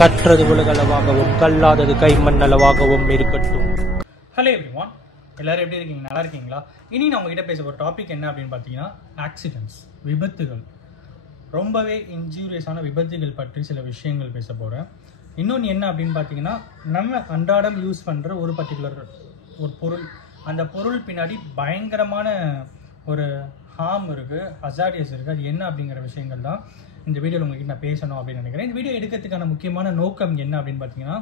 கற்றது உலகளவாகவும் கல்லாதது கைமண் அளவாகவும் இருக்கட்டும். Hello everyone, எல்லாரும் எப்படி இருக்கீங்க? நல்லா இருக்கீங்களா? இனி நான் உங்ககிட்ட பேச போகிற டாபிக் என்ன அப்படின்னு பார்த்தீங்கன்னா ஆக்சிடென்ட்ஸ், விபத்துகள். ரொம்பவே இன்ஜூரியஸான விபத்துகள் பற்றி சில விஷயங்கள் பேச போகிறேன். இன்னொன்று என்ன அப்படின்னு பார்த்தீங்கன்னா, நம்ம அன்றாடம் யூஸ் பண்ணுற ஒரு பர்டிகுலர் ஒரு பொருள், அந்த பொருள் பின்னாடி பயங்கரமான ஒரு ஹார்ம் இருக்குது, ஹசார்டியஸ் இருக்குது. அது என்ன அப்படிங்கிற விஷயங்கள் தான் இந்த வீடியோவில் உங்ககிட்ட நான் பேசணும் அப்படின்னு நினைக்கிறேன். இந்த வீடியோ எடுக்கிறதுக்கான முக்கியமான நோக்கம் என்ன அப்படின்னு பார்த்தீங்கன்னா,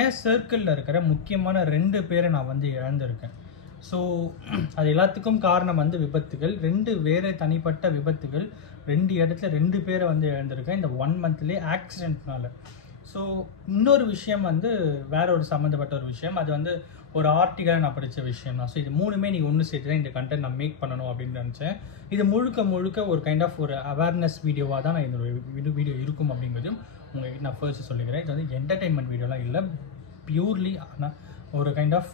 என் சர்க்கிளில் இருக்கிற முக்கியமான 2 பேரை நான் வந்து இழந்திருக்கேன். ஸோ அது எல்லாத்துக்கும் காரணம் வந்து விபத்துகள். 2 வேறு தனிப்பட்ட விபத்துகள், 2 இடத்துல 2 பேரை வந்து இழந்திருக்கேன் இந்த 1 மந்த்லேயே ஆக்சிடென்ட்னால. ஸோ இன்னொரு விஷயம் வந்து வேற ஒரு சம்மந்தப்பட்ட ஒரு விஷயம், அது வந்து ஒரு ஆர்டிக்கலாக நான் படித்த விஷயம் தான். ஸோ இது 3மே நீங்கள் ஒன்று சேர்த்து தான் இந்த கண்டென்ட் நான் மேக் பண்ணணும் அப்படின்னு நினச்சேன். இது முழுக்க ஒரு கைண்ட் ஆஃப் ஒரு அவேர்னஸ் வீடியோவாக தான் நான் இந்த வீடியோ இருக்கும் அப்படிங்கிறதும் உங்கள்கிட்ட நான் ஃபர்ஸ்ட் சொல்லிக்கிறேன். இது வந்து என்டர்டெயின்மெண்ட் வீடியோலாம் இல்லை, பியூர்லி ஆனால் ஒரு கைண்ட் ஆஃப்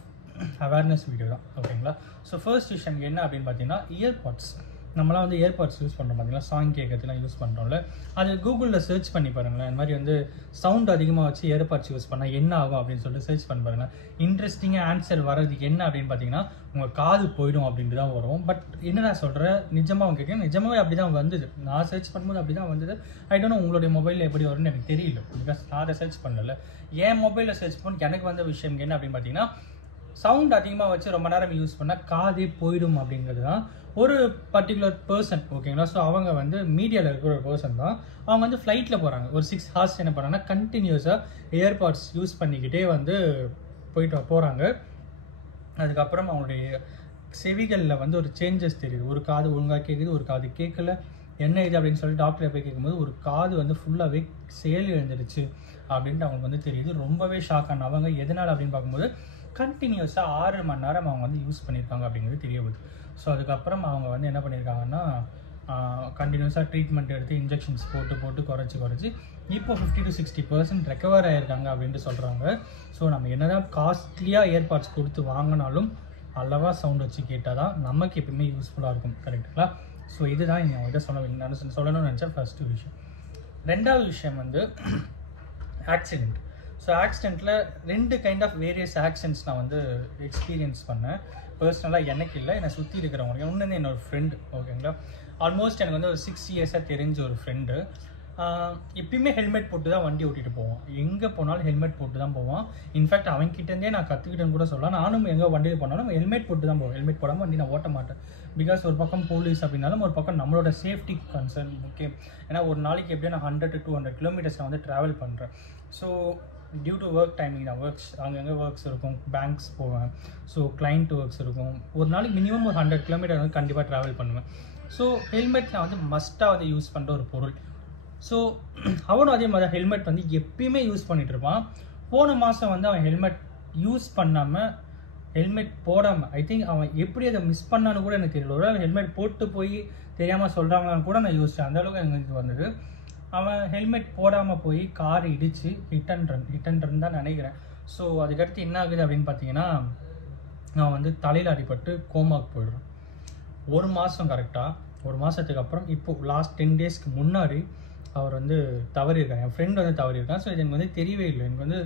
அவேர்னஸ் வீடியோ தான். ஓகேங்களா? ஸோ ஃபர்ஸ்ட் விஷயம் என்ன அப்படின்னு பார்த்தீங்கன்னா, இயர்பாட்ஸ். நம்மளாம் வந்து இயர்பாட்ஸ் யூஸ் பண்ணுறோம் பார்த்தீங்களா, சாங் கேட்கறதுலாம் யூஸ் பண்ணுறோம்ல. அது கூகுளில் சர்ச் பண்ணி பாருங்களேன். இந்த மாதிரி வந்து சவுண்ட் அதிகமாக வச்சு இயர்பாட்ஸ் யூஸ் பண்ணால் என்ன ஆகும் அப்படின்னு சொல்லிட்டு சர்ச் பண்ணி பாருங்கள். இன்ட்ரெஸ்டிங்காக ஆன்சர் வர்றது என்ன அப்படின்னு பார்த்தீங்கன்னா, உங்கள் காது போயிடும் அப்படின்ட்டு தான் வரும். பட் என்ன நான் சொல்கிறேன், நிஜமாக அவங்க கேட்குறேன், நிஜமாவே அப்படி தான் வந்தது. நான் சர்ச் பண்ணும்போது அப்படி தான் வந்தது. ஐ டோன்ட் நோ உங்களுடைய மொபைலில் எப்படி வரும்னு எனக்கு தெரியல, பிகாஸ் நான் அதை சர்ச் பண்ணல. என் மொபைலில் சர்ச் பண்ணி எனக்கு வந்த விஷயம் என்ன அப்படின்னு பார்த்தீங்கன்னா, சவுண்ட் அதிகமாக வச்சு ரொம்ப நேரம் யூஸ் பண்ணால் காதே போயிடும் அப்படிங்கிறது தான். ஒரு பர்டிகுலர் பர்சன், ஓகேங்களா? ஸோ அவங்க வந்து மீடியாவில் இருக்கிற ஒரு பர்சன் தான். அவங்க வந்து ஃப்ளைட்டில் போகிறாங்க. ஒரு 6 hours என்ன பண்ணுறாங்கன்னா, கண்டினியூஸாக இயர்பாட்ஸ் யூஸ் பண்ணிக்கிட்டே வந்து போகிறாங்க. அதுக்கப்புறம் அவங்களுடைய செவிகளில் வந்து ஒரு சேஞ்சஸ் தெரியுது. ஒரு காது ஒழுங்காக கேட்குது, ஒரு காது கேட்கல. என்ன இது அப்படின்னு சொல்லி டாக்டரை போய் கேட்கும்போது ஒரு காது வந்து ஃபுல்லாகவே செயல் இழந்துருச்சு அப்படின்ட்டு அவங்களுக்கு வந்து தெரியுது. ரொம்பவே ஷாக் ஆன அவங்க. எதனால் அப்படின்னு பார்க்கும்போது, கண்டினியூஸாக 6 மணி நேரம் அவங்க வந்து யூஸ் பண்ணியிருக்காங்க அப்படிங்கிறது தெரிய வருது. ஸோ அதுக்கப்புறம் அவங்க வந்து என்ன பண்ணியிருக்காங்கன்னா, கண்டினியூஸாக ட்ரீட்மெண்ட் எடுத்து இன்ஜெக்ஷன்ஸ் போட்டு குறைச்சி இப்போ 50 to 60% ரெக்கவர் ஆகியிருக்காங்க அப்படின்ட்டு சொல்கிறாங்க. ஸோ நம்ம என்ன தான் காஸ்ட்லியாக இயர்பாட்ஸ் கொடுத்து வாங்கினாலும் அளவாக சவுண்ட் வச்சு கேட்டால் தான் நமக்கு எப்பவுமே யூஸ்ஃபுல்லாக இருக்கும். கரெக்டுங்களா? ஸோ இதுதான் இங்கே அவங்ககிட்ட சொல்லணும்னு நினச்ச ஃபர்ஸ்ட் விஷயம். 2வது விஷயம் வந்து ஆக்சிடெண்ட். ஸோ ஆக்சிடெண்ட்டில் 2 கைண்ட் ஆஃப் வேரியஸ் ஆக்சிடென்ட்ஸ் நான் வந்து எக்ஸ்பீரியன்ஸ் பண்ணேன். பர்சனலாக எனக்கு இல்லை, என்னை சுற்றி இருக்கிறவங்க. இன்னொன்று என்னோடய ஃப்ரெண்டு, ஓகேங்களா? ஆல்மோஸ்ட் எனக்கு வந்து ஒரு 6 years தெரிஞ்ச ஒரு ஃப்ரெண்டு. எப்பயுமே ஹெல்மெட் போட்டு தான் வண்டி ஓட்டிகிட்டு போவான். எங்கே போனாலும் ஹெல்மெட் போட்டு தான் போவான். இன்ஃபேக்ட் அவன்கிட்டேருந்தே நான் கற்றுக்கிட்டேன்னு கூட சொல்லலாம். நானும் எங்கே வண்டியில் போனாலும் ஹெல்மெட் போட்டு தான் போவேன். ஹெல்மெட் போடாமல் வண்டி நான் ஓட்ட மாட்டேன். பிகாஸ் ஒரு பக்கம் போலீஸ் அப்படின்னாலும் ஒரு பக்கம் நம்மளோட சேஃப்டி கன்சர்ன் முக்கியம். ஏன்னா ஒரு நாளைக்கு எப்படியும் நான் 100 to 200 kilometers நான் வந்து ட்ராவல் பண்ணுறேன். So due to work timing நான் அங்கங்கே ஒர்க்ஸ் இருக்கும், பேங்க்ஸ் போவேன். ஸோ கிளைண்ட் ஒர்க்ஸ் இருக்கும். ஒரு நாளைக்கு மினிமம் ஒரு 100 kilometers வந்து கண்டிப்பாக ட்ராவல் பண்ணுவேன். ஸோ ஹெல்மெட் நான் வந்து மஸ்ட்டாக வந்து யூஸ் பண்ணுற ஒரு பொருள். ஸோ அவனும் அதே மாதிரி ஹெல்மெட் வந்து எப்பயுமே யூஸ் பண்ணிகிட்டு இருப்பான். போன மாதம் வந்து அவன் ஹெல்மெட் யூஸ் பண்ணாமல், ஹெல்மெட் போடாமல், ஐ திங்க் அவன் எப்படி அதை மிஸ் பண்ணான்னு கூட எனக்கு தெரியல. ஒரு ஹெல்மெட் போட்டு போய் தெரியாமல் சொல்கிறாங்களான்னு கூட நான் யோசித்தேன். அந்தளவுக்கு எனக்கு வந்தது. அவன் ஹெல்மெட் போடாமல் போய் கார் இடித்து ஹிட் அண்ட் ரன் தான் நினைக்கிறேன். ஸோ அதுக்கடுத்து என்ன ஆகுது அப்படின்னு பார்த்தீங்கன்னா, நான் வந்து தலையில் அடிபட்டு கோமாவுக்கு போயிடுறேன். 1 மாதம் கரெக்டாக 1 மாதத்துக்கு அப்புறம் இப்போது லாஸ்ட் 10 daysக்கு முன்னாடி அவர் வந்து தவறியிருக்காங்க. என் ஃப்ரெண்ட் வந்து தவறியிருக்கான். ஸோ இது எனக்கு வந்து தெரியவே இல்லை. எனக்கு வந்து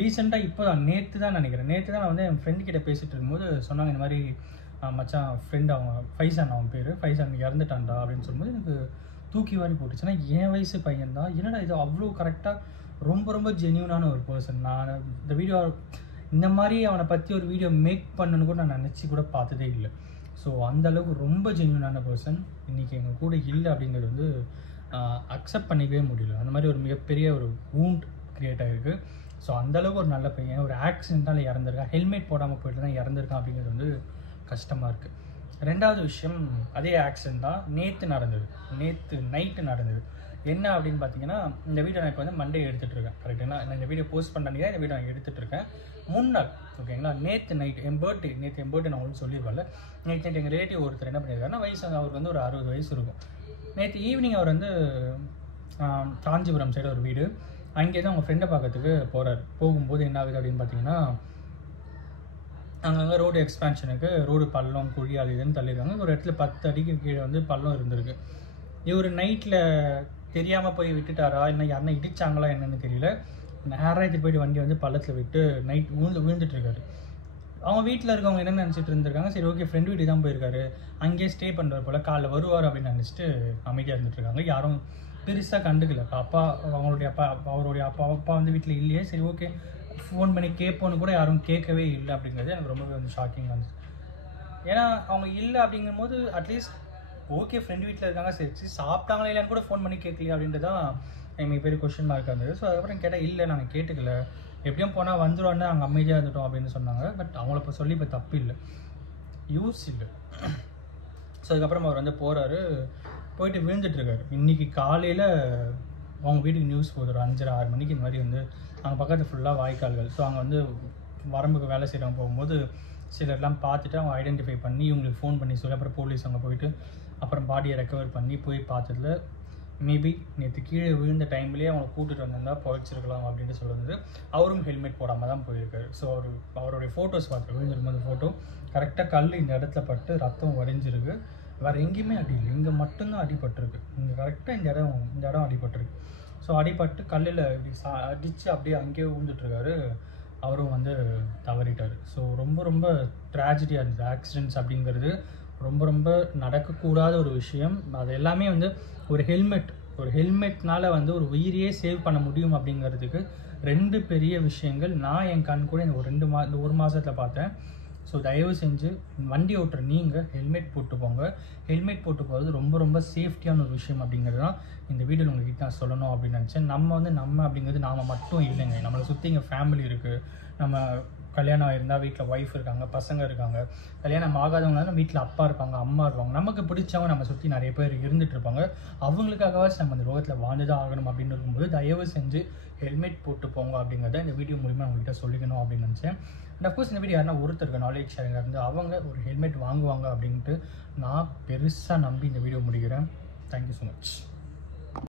ரீசெண்டாக இப்போ தான் நேற்று தான் நினைக்கிறேன். நேற்று தான் நான் வந்து என் ஃப்ரெண்ட் கிட்டே பேசிகிட்டு இருக்கும்போது சொன்னாங்க, இந்த மாதிரி மச்சான் ஃப்ரெண்ட் அவங்க ஃபைசான், அவன் பேர் ஃபைசான், இறந்துட்டான்டா அப்படின்னு சொல்லும்போது எனக்கு தூக்கி வாரி போட்டுச்சுன்னா, என் வயசு பையன் தான். என்னடா இது அவ்வளோ கரெக்டாக ரொம்ப ஜென்யூனான ஒரு பர்சன். நான் இந்த வீடியோ இந்த மாதிரி அவனை பற்றி ஒரு வீடியோ மேக் பண்ணணுன்னு கூட நான் நினச்சி கூட பார்த்ததே இல்லை. ஸோ அந்தளவுக்கு ரொம்ப ஜென்யூனான பர்சன் இன்றைக்கி எங்கள் கூட இல்லை அப்படிங்கிறது வந்து அக்செப்ட் பண்ணிக்கவே முடியல. அந்த மாதிரி ஒரு மிகப்பெரிய ஒரு வூண்ட் க்ரியேட் ஆகிருக்கு. ஸோ அந்தளவுக்கு ஒரு நல்ல பையன் ஒரு ஆக்சிடென்ட்டால் இறந்துருக்கான். ஹெல்மெட் போடாமல் போயிட்டு தான் இறந்துருக்கான் அப்படிங்கிறது வந்து கஷ்டமாக இருக்குது. 2வது விஷயம் அதே ஆக்சிடென்ட் தான். நேற்று நைட்டு நடந்தது. என்ன அப்படின்னு பார்த்தீங்கன்னா, இந்த வீடியோ நான் இப்போ வந்து மண்டே எடுத்துகிட்டு இருக்கேன். கரெக்டுங்களா? நான் இந்த வீடியோ போஸ்ட் பண்ணி இந்த வீடியோ நான் எடுத்துகிட்டு இருக்கேன். முன்னாள், ஓகேங்களா? நேற்று நைட் என் பர்த்டே நான் உங்களுக்கு சொல்லியிருக்கல. நேற்று எங்கள் ரிலேட்டிவ் ஒருத்தர் என்ன பண்ணியிருக்காருன்னா, வயசு அவருக்கு வந்து ஒரு 60 வயசு இருக்கும். நேற்று ஈவினிங் அவர் வந்து காஞ்சிபுரம் சைடு ஒரு வீடு, அங்கே தான் அவங்க ஃப்ரெண்டை பார்க்கறதுக்கு போகிறார். போகும்போது என்ன ஆகுது அப்படின்னு பார்த்தீங்கன்னா, அங்கங்கே ரோடு எக்ஸ்பேன்ஷனுக்கு ரோடு பள்ளம் குழி அது இதுன்னு தள்ளியிருக்காங்க. ஒரு இடத்துல 10 அடிக்கு கீழே வந்து பள்ளம் இருந்திருக்கு. இவர் நைட்டில் தெரியாமல் போய் விட்டுட்டாரா, இல்லை யாருன்னா இடிச்சாங்களா என்னன்னு தெரியல, நேராக எடுத்துகிட்டு போயிட்டு வண்டி வந்து பள்ளத்தில் விட்டு நைட் விழுந்துட்டு இருக்காரு. அவங்க வீட்டில் இருக்கவங்க என்ன நினச்சிட்டு இருந்திருக்காங்க, சரி ஓகே ஃப்ரெண்ட் வீட்டுக்கு தான் போயிருக்காரு, அங்கேயே ஸ்டே பண்ணுறாரு போல், காலைல வருவார் அப்படின்னு நினச்சிட்டு அமைதியாக இருந்துட்டுருக்காங்க. யாரும் பெருசாக கண்டுக்கல. அப்பா அவருடைய அப்பா வந்து வீட்டில் இல்லையே, சரி ஓகே ஃபோன் பண்ணி கேட்போன்னு கூட யாரும் கேட்கவே இல்லை அப்படிங்கிறது எனக்கு ரொம்பவே வந்து ஷாக்கிங் வந்துச்சு. ஏன்னா அவங்க இல்லை அப்படிங்கும்போது அட்லீஸ்ட் ஓகே ஃப்ரெண்ட் வீட்டில் இருக்காங்க, சரி சாப்பிட்டாங்களா இல்லைன்னு கூட ஃபோன் பண்ணி கேட்கலையே அப்படின்ட்டு தான் எங்களுக்கு பெரிய கொஸ்டின் மார்க் இருந்தது. ஸோ அதுக்கப்புறம் கேட்டால் இல்லை நாங்கள் கேட்டுக்கல, எப்படியும் போனால் வந்துடுவான்னு அங்கே அமைதியாக இருந்துட்டோம் அப்படின்னு சொன்னாங்க. பட் அவங்கள இப்போ சொல்லி இப்போ தப்பு இல்லை, யூஸ் இல்லை. ஸோ அதுக்கப்புறம் அவர் வந்து போகிறாரு, போயிட்டு விழுந்துட்டுருக்காரு. இன்றைக்கி காலையில் அவங்க வீட்டுக்கு நியூஸ் போகுது, ஒரு 5:30-6 மணிக்கு இந்த மாதிரி வந்து அங்கே பக்கத்தில் ஃபுல்லாக வாய்க்கால்கள். ஸோ அங்கே வந்து வரம்புக்கு வேலை செய்கிறவங்க போகும்போது சிலர்லாம் பார்த்துட்டு அவங்க ஐடென்டிஃபை பண்ணி இவங்களுக்கு ஃபோன் பண்ணி சொல்லி அப்புறம் போலீஸ் அங்கே போயிட்டு அப்புறம் பாடியை ரெக்கவர் பண்ணி போய் பார்த்ததுல மேபி நேற்று கீழே விழுந்த டைம்லேயே அவங்க கூட்டிகிட்டு வந்திருந்தால் போயிடுச்சிருக்கலாம் அப்படின்ட்டு சொல்லுறது. அவரும் ஹெல்மெட் போடாமல் தான் போயிருக்காரு. ஸோ அவருடைய ஃபோட்டோஸ் பார்த்து விழுந்திருக்கும் ஃபோட்டோ கரெக்டாக கல் இந்த இடத்துல பட்டு ரத்தம் வடிஞ்சிருக்கு, வேறு எங்கேயுமே அடி இல்லை, இங்கே மட்டும்தான் அடிபட்டிருக்கு. இங்கே கரெக்டாக இந்த இடம் அடிபட்டிருக்கு. ஸோ அடிபட்டு கல்லில் இப்படி அடித்து அப்படியே அங்கேயே விழுந்துட்டுருக்காரு. அவரும் வந்து தவறிட்டார். ஸோ ரொம்ப ரொம்ப ட்ராஜடியாக இருந்தது. ஆக்சிடென்ட்ஸ் அப்படிங்கிறது ரொம்ப ரொம்ப நடக்கக்கூடாத ஒரு விஷயம். அது எல்லாமே வந்து ஒரு ஹெல்மெட்னால வந்து ஒரு உயிரையே சேவ் பண்ண முடியும் அப்படிங்கிறதுக்கு 2 பெரிய விஷயங்கள் நான் என் கண் கூட இந்த ஒரு மாதத்தில் பார்த்தேன். ஸோ தயவு செஞ்சு வண்டி ஓட்டுற நீங்கள் ஹெல்மெட் போட்டு போங்க. ஹெல்மெட் போட்டு போகிறது ரொம்ப ரொம்ப சேஃப்டியான ஒரு விஷயம் அப்படிங்கிறது தான் இந்த வீடியோவில் உங்கள்கிட்ட நான் சொல்லணும் அப்படின்னு நினச்சேன். நம்ம அப்படிங்கிறது நாம் மட்டும் இல்லைங்க, நம்மளை சுற்றி இங்கே ஃபேமிலி இருக்குது. நம்ம கல்யாணம் ஆகிருந்தால் வீட்டில் ஒய்ஃப் இருக்காங்க, பசங்க இருக்காங்க. கல்யாணம் ஆகாதவங்களாலும் வீட்டில் அப்பா இருப்பாங்க, அம்மா இருப்பாங்க. நமக்கு பிடிச்சவங்க நம்ம சுற்றி நிறைய பேர் இருந்துகிட்டு இருப்பாங்க. அவங்களுக்காகவாச்சும் நம்ம இந்த ரோகத்தில் வாழ்ந்துதான் ஆகணும் அப்படின்னு இருக்கும்போது தயவு செஞ்சு ஹெல்மெட் போட்டு போங்க அப்படிங்கிறத இந்த வீடியோ மூலிமா உங்கள்கிட்ட சொல்லிக்கணும் அப்படின்னு நினச்சேன். அண்ட் அஃப்கோர்ஸ் இந்த வீடியோ யாருன்னா ஒருத்தருக்கு நாலேஜ் ஷேரிங்காக இருந்து அவங்க ஒரு ஹெல்மெட் வாங்குவாங்க அப்படின்ட்டு நான் பெருசாக நம்பி இந்த வீடியோ முடிக்கிறேன். Thank you so much.